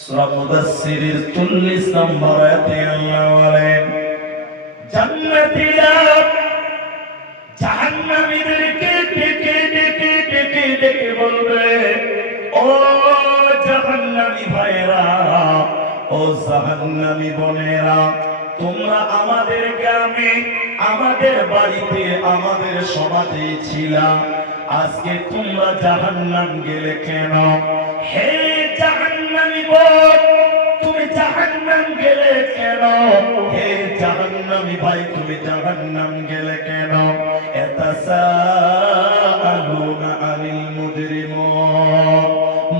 সূরা মুদাসসিরের 40 নম্বর আয়াতে আল্লাহ বলেন, জান্নাতীরা জাহান্নামীদেরকে ডেকে ডেকে ডেকে ডেকে বলবে, ও জাহান্নামী ভাইরা, ও জাহান্নামী বোনেরা, তোমরা আমাদের গ্রামে, আমাদের বাড়িতে, আমাদের সমাজে ছিলা, আজকে তোমরা জাহান্নাম গেলে কেন? হে জাহান্নামী বোন, তুমি জাহান্নাম গেলে কেন? হে জাহান্নামী ভাই, তুমি জাহান্নাম গেলে কেন? ইয়াতাসাআলুনা আনিল মুজরিমিন,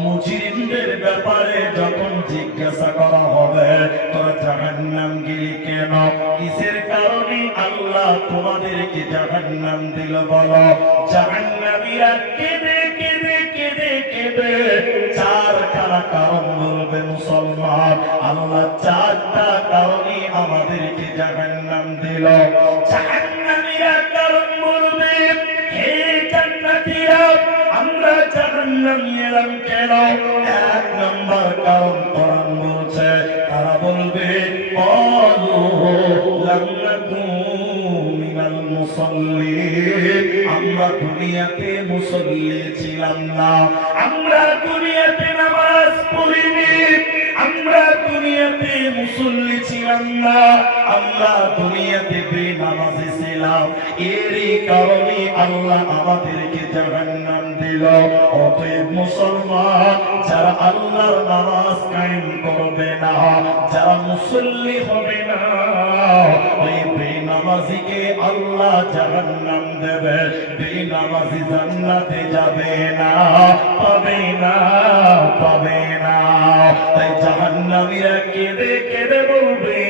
মুজরিমদের ব্যাপারে যখন জিজ্ঞাসা করা হবে, তোরা জাহান্নাম গেলি কেন, কিসের কারণে আল্লাহ তোমাদেরকে জাহান্নাম দিল বলো? জাহান্নামীরা কেঁদে কেঁদে কেঁদে কেঁদে চারখানা কারণ বলবে মুসলমান, আল্লাহ চারটা কারণে আমাদেরকে জাহান্নাম দিল। জাহান্নামীরা কারণ বলবে, হে জান্নাতীরা, আমরা জাহান্নামে এলাম কেন? এক নম্বর কারণ কোরআন বলছে, তারা বলবে, ক্বালু লাম নাকু মিনাল মুসাল্লিন, আমরা দুনিয়াতে মুসল্লি ছিলাম না, আমরা দুনিয়াতে নামাজ পড়িনি, আমরা দুনিয়াতে মুসল্লি ছিলাম না, আমরা দুনিয়াতে বেনামাজি ছিলাম, এরই কারণে আল্লাহ আমাদেরকে জাহান্নাম দিল। অতএব মুসলমান, যারা আল্লাহর নামাজ কায়েম করবে না, যারা মুসল্লি হবে না, ওই বেনামাজিকে আল্লাহ জাহান্নাম দেবে, বেনামাজি জান্নাতে যাবে না, পাবে না, পাবে না। তাই জাহান্নামীরা কেঁদে কেঁদে বলবে,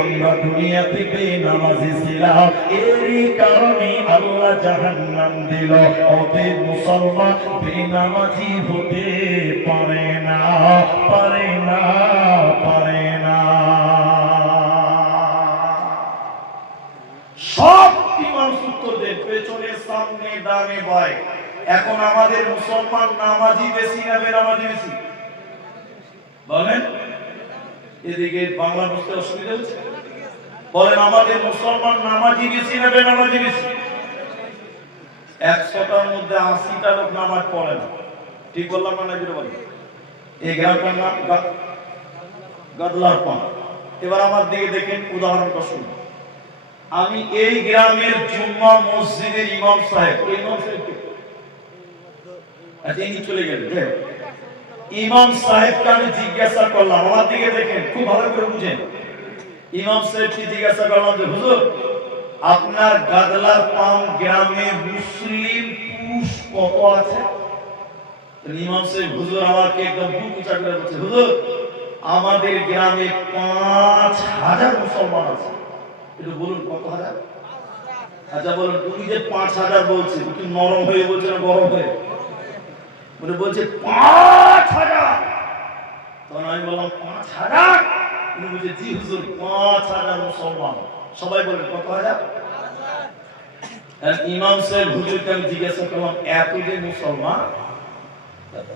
আমরা দুনিয়াতে বেনামাজি ছিলাম, এরই কারণে আল্লাহ জাহান্নাম দিল। অতএব মুসলমান বেনামাজি হতে পারে না, পারে না, পারে না। সব ইমাম উত্তর দেন, পেছনে, সামনে, ডানে, বাঁয়ে। এখন আমাদের মুসলমান নামাজি বেশি না বেনামাজি বেশি? বলেন। এদিকে বাংলা বুঝতে অসুবিধা হচ্ছে? বলেন, আমাদের মুসলমান নামাজি বেশি না বেনামাজি বেশি? 100টার মধ্যে 80টা লোক নামাজ পড়ে না। ঠিক বললাম না? যেটা বলেন, এই গ্রামটার নাম গাদলার পান। এবার আমার দিকে দেখেন, উদাহরণটা শুনুন। আমি এই গ্রামের জুম্মা মসজিদের ইমাম সাহেব, ইমাম সাহেবকে আচ্ছা ইনি চলে গেলেন, ইমাম সাহেবকে আমি জিজ্ঞাসা করলাম, আমার দিকে দেখেন, খুব ভালো করে বুঝেন। ইমাম সাহেবকে জিজ্ঞাসা করলাম যে, হুজুর, আপনার গাদলার পাম গ্রামে মুসলিম পুরুষ কত আছে? ইমাম সাহেব হুজুর আমাকে একদম বুক উঁচা করে বলছে, হুজুর, আমাদের গ্রামে 5000 মুসলমান আছে। একটু বলুন কত হাজার? আচ্ছা বলুন, তুমি যে 5000 বলছে, একটু নরম হয়ে বলছে না গরম হয়ে? উনি বলছে 5000। তখন আমি বললাম 5000? উনি বলছে, জি হুজুর, 5000 মুসলমান। সবাই বলেন কত হাজার? ইমাম সাহেব হুজুরকে আমি জিজ্ঞাসা করলাম, এত যে মুসলমান,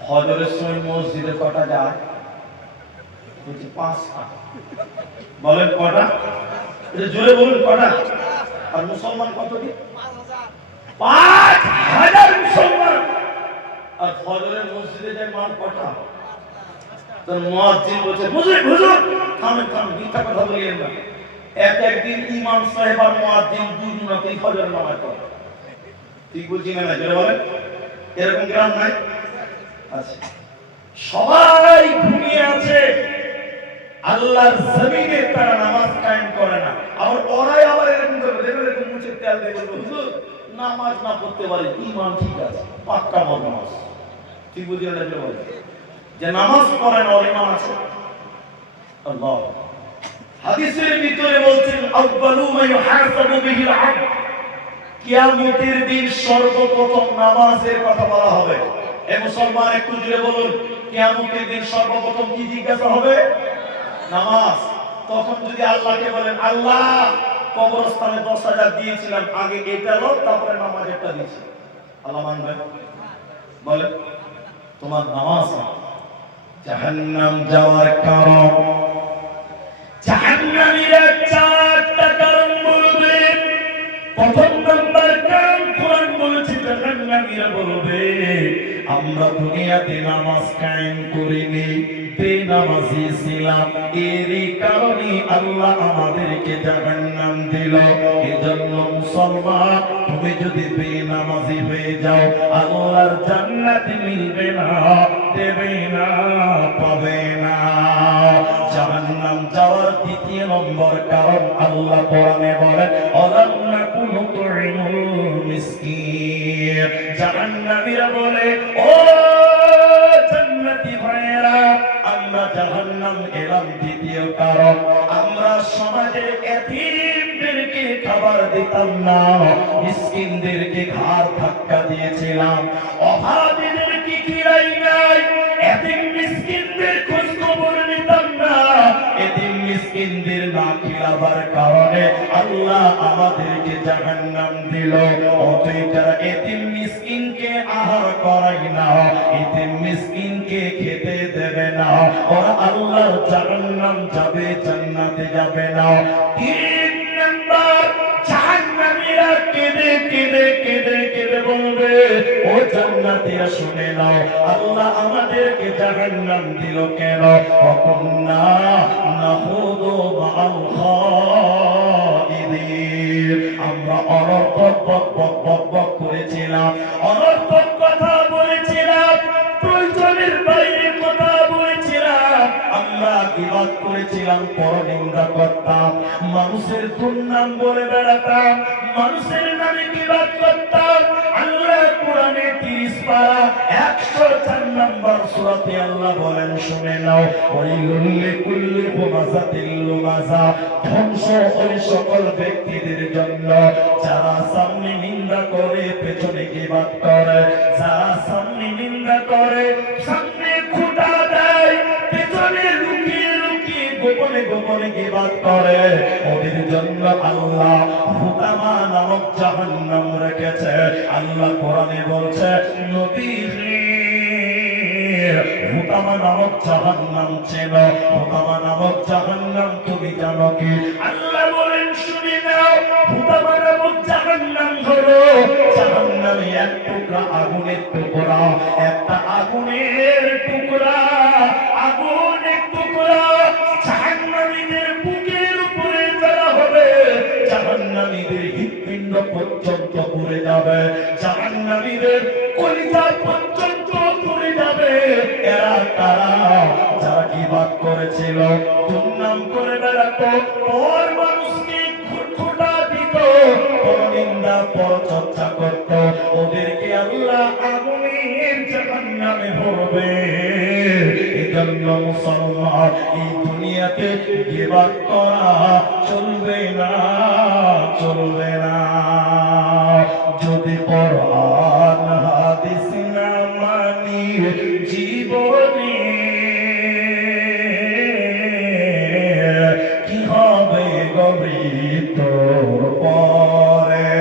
ফজরের সময় মসজিদে কটা যায়? বলছে 5টা। বলেন কটা? জোরে বলুন কটা? আর মুসলমান কত? 5000 মুসলমান। আর ফজরের মসজিদে যায় মান কটা? তার মুয়াজ্জিন বলছে, হুজুর হুজুর থামেন থামেন, মিথ্যা কথা বলিয়েন না। একদিন ইমাম সাহেব আর মুয়াজ্জিন দুজনেই ফজরের নামাজ পড়ে। ঠিক বলছি না? জোরে বলেন। এরকম গ্রাম নাই? আচ্ছা, সবাই ঘুমিয়ে আছে, আল্লাহর জমিনে তারা নামাজ কায়েম করে না। আবার ওরাই আবার এরকম করবে, দেখবেন এরকম মুখে তেল দিয়ে বলবে, হুজুর নামাজ না পড়তে পারে, ঈমান ঠিক আছে, পাক্কা বদমাশ। ঠিক বুঝি না? বলে যে নামাজ পড়ে না, ওর ঈমান আছে। আল্লাহ হাদিসের ভিতরে বলছেন, আউয়ালু মা ইউহাসাবু বিহিল আবদ, কিয়ামতের দিন সর্বপ্রথম নামাজের কথা বলা হবে। এ মুসলমান একটু জুড়ে বলুন, কিয়ামতের দিন সর্বপ্রথম কি জিজ্ঞাসা হবে? নামাজ। তখন যদি আল্লাহকে বলেন, আল্লাহ কবরস্থানে 10,000 দিয়েছিলাম, আগে এটা লোক, তারপরে নামাজ একটা দিয়েছি, আল্লাহ মানবে? বলেন, তোমার নামাজ জাহান্নাম যাওয়ার কারণ, জাহান্নামীরা চারটা কারণ বলবে। প্রথম নাম্বার কারণ কোরআন বলেছে, জাহান্নামীরা বলবে আমরা দুনিয়াতে নামাজ কায়েম করিনি, বেনামাজি ছিলাম, এরই কারণে আল্লাহ আমাদেরকে জাহান্নাম দিল। এজন্য মুসলমান, তুমি যদি বেনামাজি হয়ে যাও আল্লাহর জান্নাত মিলবে না, দেবে না, পাবে না। জাহান্নাম যাওয়ার দ্বিতীয় নম্বর কারণ আল্লাহ কোরআনে বলেন আলাম নাকুনু তুইমুল মিসকিন। জাহান্নামীরা বলে ও জান্নাতি ভাইরা, আমরা জাহান্নাম এলাম দ্বিতীয় কারণ আমরা সমাজের এতিমদেরকে খাবার দিতাম না, মিসকিনদেরকে ঘাড় ধাক্কা দিয়েছিলাম, অভাবীদেরকে খিলাই নাই, এতিম মিসকিনদের খোঁজ খবর নিতাম না। এতিম মিসকিনদের না খিলাবার কারণে আল্লাহ আমাদেরকে জাহান্নাম দিল। অতএব যারা এতিম মিসকিনকে আহার করাই না, এতিম মিসকিনকে খেতে দেবে না, ওরা আল্লাহর জাহান্নাম যাবে, জান্নাতে যাবে না। তিন নাম্বার, জাহান্নামীরা কেঁদে কেঁদে কেঁদে কেঁদে বলবে ও জান্নাতীরা শুনে নাও, আল্লাহ আমাদেরকে জাহান্নাম দিল কেন? অকুন্না নাহুদু মাআল খাইদিন, আমরা অনর্থক বক করেছিলাম, অনর্থক কথা বলেছিলাম, প্রয়োজনের বাইরে কথা বলেছিলাম, আমরা গীবত করেছিলাম, পরনিন্দা করতাম, মানুষের দুর্নাম বলে বেড়াতাম, মানুষের নামে গীবত করতাম। আল্লাহ কোরআনে 30 পারা 104 নম্বর সূরাতে আল্লাহ বলেন শুনে নাও, ওয়াইলুল লিকুল্লি হুমাযাতিল লুমাযা, ধ্বংস ওই সকল ব্যক্তিদের জন্য যারা সামনে নিন্দা করে পেছনে গীবত করে, যারা সামনে নিন্দা করে সামনে খোঁটা দেয়, পেছনে লুকিয়ে লুকিয়ে গোপনে গোপনে গীবত করে, ওদের জন্য আল্লাহ হুতামা নামক জাহান্নাম রেখেছে। আল্লাহ কোরআনে বলছে নবী হুতামা নামক জাহান্নাম চেনো, হুতামা নামক জাহান্নাম তুমি জানো কি? আল্লাহ বলেন শুনে নাও, হুতামা নামক জাহান্নাম হলো জাহান্নামে এক টুকরা আগুনের টুকরা, একটা আগুনের টুকরা, আগুনের টুকরা জাহান্নামীদের বুকের উপরে যারা হবে, জাহান্নামীদের হৃৎপিণ্ড পর্যন্ত পুড়ে যাবে, জাহান্নামীদের কলিজা পর্যন্ত পুড়ে যাবে। এরা কারা? যারা গীবত করেছিল, দুর্নাম করে বেড়াতো, পর মানুষকে খোঁটা দিত, পরনিন্দা পরচর্চা করত, ওদেরকে আল্লাহ আগুনের জাহান্নামে ভরবে। এজন্য মুসলমান, এই দুনিয়াতে গীবত করা চলবে না, চলবে না। যদি কোরআন হাদিস না মানি জীবনে, কি হবে গমৃত্যুর পরে,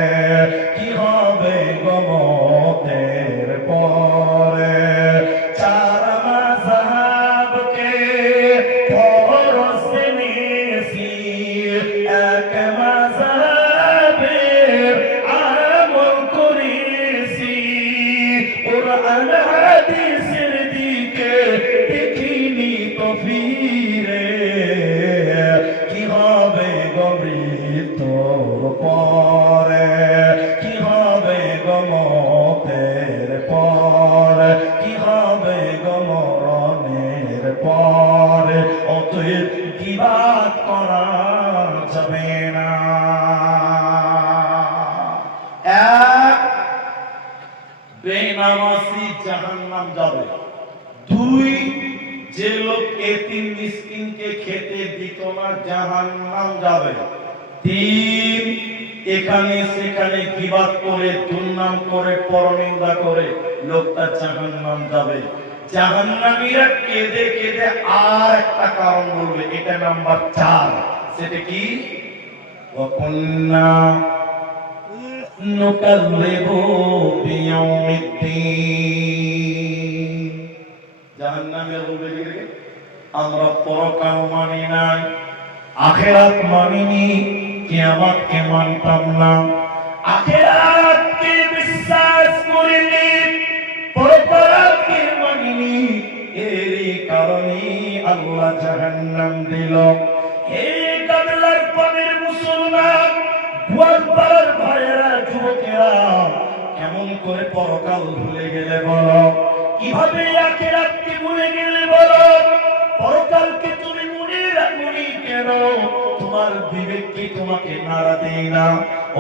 কি হবে গমতের পরে? চার মাযহাবকে পরশে নিয়েছি, এক মাযহাবের আমল করেছি, কোরআন হাদিসের দিকে দেখিনি তো ফিরে, কি হবে গমৃত্যুর পরে, কি হবে গমতের পরে, কি হবে গমরণের পরে? অতএব গীবত করা যাবে না। এক, বেনামাজি জাহান্নাম যাবে। দুই, যে লোক এতিম মিসকিনকে খেতে দিত না জাহান্নাম যাবে। তিন, এখানে সেখানে গীবত করে, দুর্নাম করে, পরনিন্দা করে লোকটা জাহান্নাম যাবে। জাহান্নামীরা কেঁদে কেঁদে আর একটা কারণ বলবে, এটা নাম্বার 4। সেটা কি? ওয়াকুন্না নুকাযযিবু বিয়াউমিদ্দিন, জাহান্নামে বলবে আমরা পরকাল মানি নাই, আখিরাত মানিনি, কিয়ামতকে মানতাম না, আখিরাতকে বিশ্বাস করিনি, পরকালকে মানিনি, এরই কারণে আল্লাহ জাহান্নাম দিল। এই কাবলার পানের মুসলমান, গোয়ালপাড়ার ভাইয়েরা, যুবকেরা, কেমন করে পরকাল ভুলে গেলে বলো? কিভাবে আখিরাতকে ভুলে গেলে বলো? পরকালকে তুমি মনে রাখোনি কেন? তোমার বিবেক কি তোমাকে নাড়া দেয় না?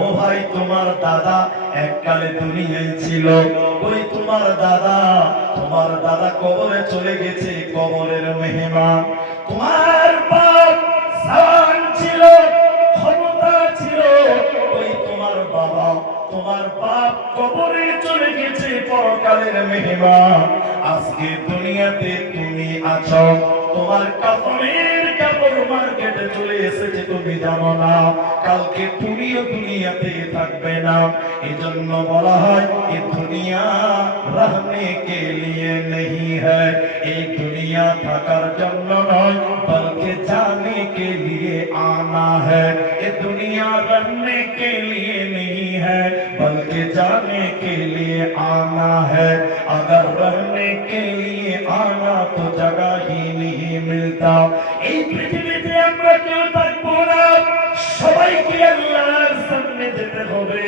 ও ভাই, তোমার দাদা এককালে দুনিয়ায় ছিল, ওই তোমার দাদা কবরে চলে গেছে, কবরের মেহমান। তোমার বাপ জান ছিল, ক্ষমতা ছিল, ওই তোমার বাপ কবরে চলে গেছে, পরকালের মেহমান। আজকে দুনিয়াতে তুমি আছো, তোমার কাপড়ের কাপড় মার্কেটে চলে এসেছে, তুমি জানো না কালকে তুমিও দুনিয়াতে থাকবে না। এজন্য বলা হয় এই দুনিয়া रहने के लिए नहीं है, এই দুনিয়া থাকার জন্য নয়, বলকে जाने के लिए आना है। ये दुनिया रहने के लिए नहीं है, बल्कि जाने के लिए आना है। अगर रहने के लिए आना तो जगह ही नहीं मिलता। এই পৃথিবীতে আমরা কেউ থাকবো না, সবাইকে আল্লাহর সামনে যেতে হবে।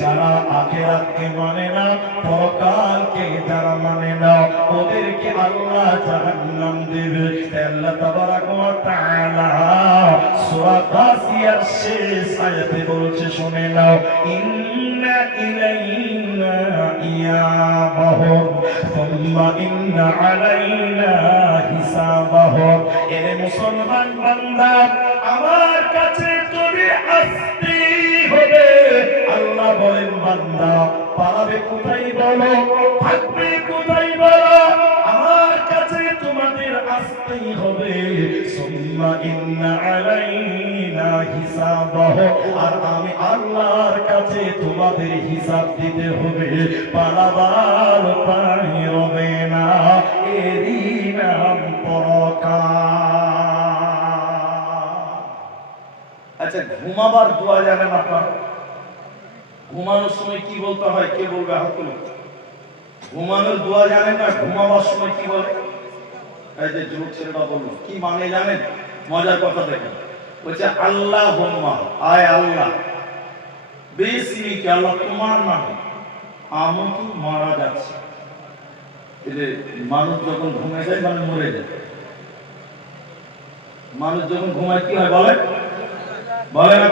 যারা আখিরাতকে মানে না, পরকালকে যারা মানে না, ওদেরকে আল্লাহ জাহান্নাম দেবে। আল্লাহ তাবারাক ওয়া তাআলা সূরা গাসিয়ার শেষ আয়াতে বলছে, শুনে নাও, ইন্না ইলাইনা ইয়াবাহুম সুম্মা ইন্না আলাইনা হিসাবাহুম। এরে মুসলমান বান্দা, আমার কাছে তুমি আসতে হবে। আল্লাহ বলেন, বান্দা পালাবে কোথায় বলো, থাকবে কোথায় বলো, আমার কাছে তোমাদের আসতেই হবে। সুম্মা ইন্না আলাইনা হিসাবাহু, আর আমি আল্লাহর কাছে তোমাদের হিসাব দিতে হবে। পালাবার উপায় হবে না, এরই নাম পরকাল। আচ্ছা, ঘুমাবার দোয়া জানেন আপনারা? ঘুমানোর সময় কি বলতে হয়? কে বলবে? হাত তুলুন। ঘুমানোর দোয়া জানেন না? ঘুমাবার সময় কি বলে? এই যে যুবক ছেলেটা বললো, কি মানে জানেন? মজার কথা দেখেন, বলছে আল্লাহুম্মা, আয় আল্লাহ, বিসমিকা, আল্লাহ তোমার নামে, আমতু, মারা যাচ্ছে। এই যে মানুষ যখন ঘুমে যায় মানে মরে যায়। মানুষ যখন ঘুমায় কি হয় বলে? বলে না?